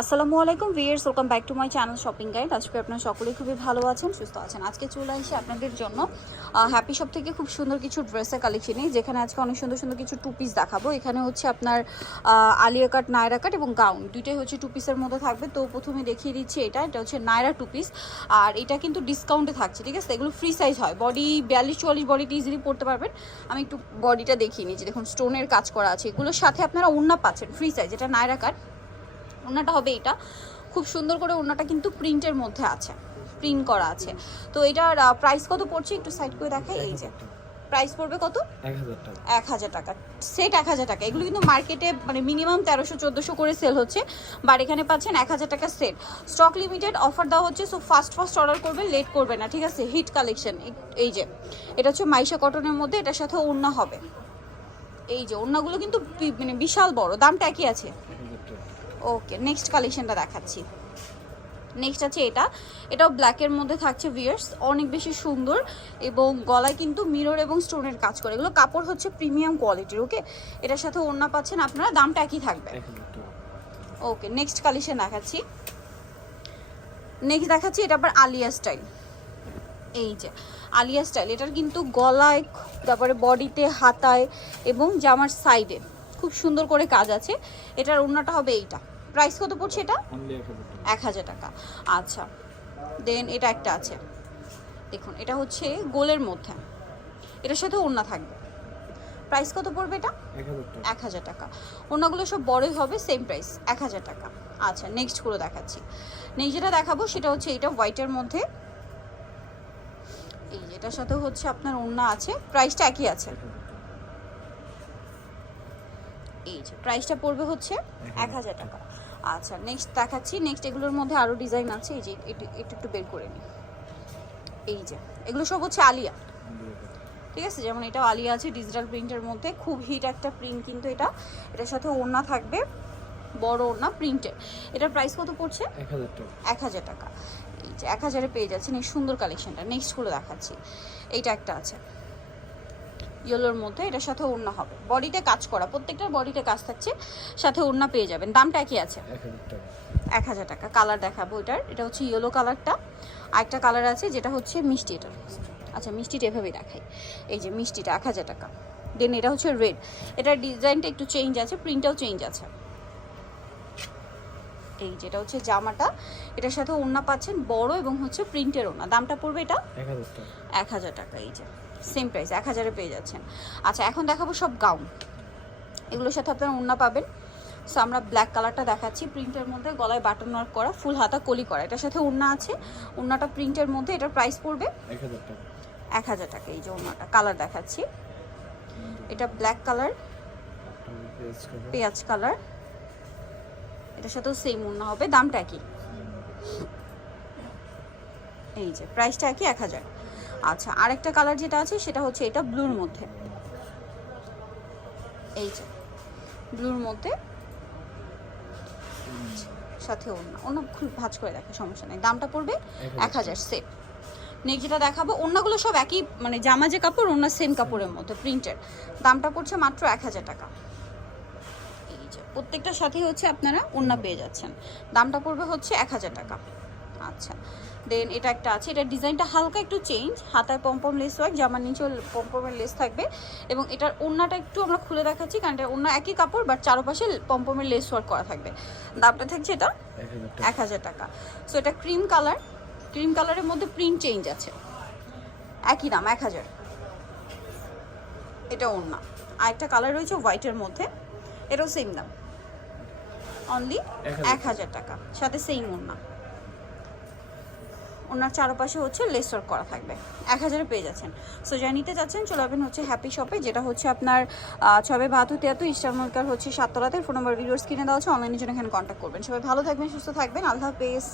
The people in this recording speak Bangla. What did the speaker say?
আসসালামু আলাইকুম viewers, welcome back to my channel shopping guide. আজকে আপনারা সকলেই খুবই ভালো আছেন, সুস্থ আছেন। আজকে চলে আসি আপনাদের জন্য হ্যাপি শপ থেকে খুব সুন্দর কিছু ড্রেসের কালেকশন নিয়ে, যেখানে আজকে অনেক সুন্দর সুন্দর কিছু টু পিস দেখাবো। এখানে হচ্ছে আপনার আলিয়া কাট, নায়রা কাট এবং গাউন দুইটাই হচ্ছে টু পিসের মধ্যে থাকবে। তো প্রথমে দেখিয়ে দিচ্ছি, এটা হচ্ছে নায়রা টু পিস, আর এটা কিন্তু ডিসকাউন্টে থাকছে, ঠিক আছে। এগুলো ফ্রি সাইজ হয়, বডি 42-44 বডিটি ইজিলি পড়তে পারবেন। আমি একটু বডিটা দেখিয়ে নিচ্ছি, দেখুন স্টোনের কাজ করা আছে। এগুলোর সাথে আপনারা ওড়না পাচ্ছেন ফ্রি সাইজ, এটা নায়রা কাট। ওড়নাটা হবে এটা, খুব সুন্দর করে ওড়নাটা কিন্তু প্রিন্টের মধ্যে আছে, প্রিন্ট করা আছে। তো এটার প্রাইস কত পড়ছে একটু সাইড করে দেখাই। এই যে প্রাইস পড়বে কত, 1000 টাকা সেট, 1000 টাকা। এগুলো কিন্তু মার্কেটে মানে মিনিমাম 1300-1400 করে সেল হচ্ছে, বাট এখানে পাচ্ছেন 1000 টাকা সেট। স্টক লিমিটেড অফার দেওয়া হচ্ছে, সো ফাস্ট অর্ডার করবেন, লেট করবে না, ঠিক আছে। Hit collection. এই যে এটা হচ্ছে মাইশা কটনের মধ্যে, এটার সাথে ওড়না হবে। এই যে ওড়নাগুলো কিন্তু মানে বিশাল বড়, দামটা একই আছে। ওকে, নেক্সট কালেকশনটা দেখাচ্ছি। নেক্সট আছে এটাও ব্ল্যাকের মধ্যে থাকছে ভিউয়ার্স, অনেক বেশি সুন্দর এবং গলায় কিন্তু মিরর এবং স্টোনের কাজ করে। এগুলো কাপড় হচ্ছে প্রিমিয়াম কোয়ালিটির। ওকে, এটার সাথে ওড়না পাচ্ছেন আপনারা, দামটা একই থাকবে। ওকে, নেক্সট কালেকশন দেখাচ্ছি। নেক্সট দেখাচ্ছি এটা আবার আলিয়া স্টাইল। এই যে আলিয়া স্টাইল, এটার কিন্তু গলায়, তারপরে বডিতে, হাতায় এবং জামার সাইডে খুব সুন্দর করে কাজ আছে। এটার ওড়নাটা হবে এইটা। প্রাইস কত পড়ছে এটা? 1000 টাকা। আচ্ছা, দেন এটা একটা আছে, দেখুন এটা হচ্ছে গোলের মধ্যে, এটার সাথে ওড়না থাকবে। প্রাইস কত পড়বে এটা? 1000 টাকা। ওড়নাগুলো সব বড়ই হবে, সেম প্রাইস 1000 টাকা। আচ্ছা, নেক্সট করে দেখাচ্ছি। নেক্সট যেটা দেখাবো সেটা হচ্ছে এটা হোয়াইটের মধ্যে। এই যে এটার সাথে হচ্ছে আপনার ওড়না আছে, প্রাইসটা একই আছে। এই যে প্রাইসটা পড়বে হচ্ছে 1000 টাকা। আচ্ছা, নেক্সট দেখাচ্ছি। নেক্সট এগুলোর মধ্যে আরও ডিজাইন আছে, এই যে একটু বের করে নিই। এই যে এগুলো সব হচ্ছে আলিয়া, ঠিক আছে। যেমন এটা আলিয়া আছে ডিজিটাল প্রিন্টের মধ্যে, খুব হিট একটা প্রিন্ট কিন্তু এটা। এটার সাথে ওড়না থাকবে, বড় ওড়না প্রিন্টের। এটার প্রাইস কত পড়ছে? 1000 টাকা। এই যে 1000-এ পেয়ে যাচ্ছেন এই সুন্দর কালেকশনটা। নেক্সট করে দেখাচ্ছি, এইটা একটা আছে ইয়েলোর মধ্যে, এটার সাথে ওড়না হবে, বডিতে কাজ করা, প্রত্যেকটার বডিতে কাজ থাকছে, সাথে ওড়না পেয়ে যাবেন। দামটা একই আছে, 1000 টাকা। কালার দেখাবো এটার, এটা হচ্ছে ইয়েলো কালারটা। আরেকটা কালার আছে যেটা হচ্ছে মিষ্টি, এটার। আচ্ছা, মিষ্টিটা এভাবেই দেখাই। এই যে মিষ্টিটা 1000 টাকা। দেন এটা হচ্ছে রেড, এটার ডিজাইনটা একটু চেঞ্জ আছে, প্রিন্টটাও চেঞ্জ আছে। এই যেটা হচ্ছে জামাটা, এটার সাথে ওড়না পাচ্ছেন বড় এবং হচ্ছে প্রিন্টের ওড়না। দামটা পড়বে এটা 1000 টাকা। এই যে সেম প্রাইস, 1000-এ পেয়ে যাচ্ছেন। আচ্ছা, এখন দেখাবো সব গাউন, এগুলোর সাথে আপনারা ওড়না পাবেন। সো আমরা ব্ল্যাক কালারটা দেখাচ্ছি, প্রিন্টের মধ্যে, গলায় বাটন ওয়ার্ক করা, ফুল হাতা কলি করা, এটার সাথে ওড়না আছে। ওড়নাটা প্রিন্টের মধ্যে, এটার প্রাইস পড়বে 1000 টাকা। এই যে ওড়নাটা কালার দেখাচ্ছি, এটা ব্ল্যাক কালার, পেঁয়াজ কালার, এটার সাথেও সেম ওড়না হবে, দামটা একই। এই যে প্রাইসটা একই, 1000। আচ্ছা, আরেকটা কালার যেটা আছে সেটা হচ্ছে এটা ব্লুর মধ্যে। এই যে ব্লুর মধ্যে, সাথে ওড়না খুব ভাঁজ করে দেখে, সমস্যা নেই। দামটা পড়বে 1000 সেট। নেক্সট যেটা দেখাবো, ওড়নাগুলো সব একই, মানে জামা যে কাপড়, ওড়না সেম কাপড়ের মধ্যে প্রিন্টের। দামটা পড়ছে মাত্র 1000 টাকা। এই যে প্রত্যেকটার সাথে হচ্ছে আপনারা ওড়না পেয়ে যাচ্ছেন, দামটা পড়বে হচ্ছে 1000 টাকা। আচ্ছা, দেন এটা একটা আছে, এটার ডিজাইনটা হালকা একটু চেঞ্জ, হাতায় পম্পম লেস ওয়ার্ক, জামার নিচেও পম্পমের লেস থাকবে এবং এটার ওড়নাটা একটু আমরা খুলে দেখাচ্ছি, কারণ এটা ওড়না একই কাপড় বাট চারপাশে পম্পমের লেস ওয়ার্ক করা থাকবে। দামটা থাকছে এটা 1000 টাকা। সো এটা ক্রিম কালার, ক্রিম কালারের মধ্যে প্রিন্ট চেঞ্জ আছে, একই দাম 1000। এটা ওড়না। আরেকটা কালার রয়েছে হোয়াইটের মধ্যে, এটাও সেম দাম, অনলি 1000 টাকা, সাথে সেম ওড়না। ওনার চারপাশে হচ্ছে লেস ওয়ার্ক করা থাকবে, 1000-এ পেয়ে যাচ্ছেন। সো যা নিতে যাচ্ছেন চলে যাবেন হচ্ছে হ্যাপি শপে, যেটা হচ্ছে আপনার 6/72 ইস্টার মার্কার হচ্ছে 7 তলাতে। ফোন নাম্বার ভিডিওর স্ক্রিনে দেওয়া আছে, অনলাইনের জন্য এখানে কন্ট্যাক্ট করবেন। সবাই ভালো থাকবেন, সুস্থ থাকবেন, আল্লাহ হাফেজ।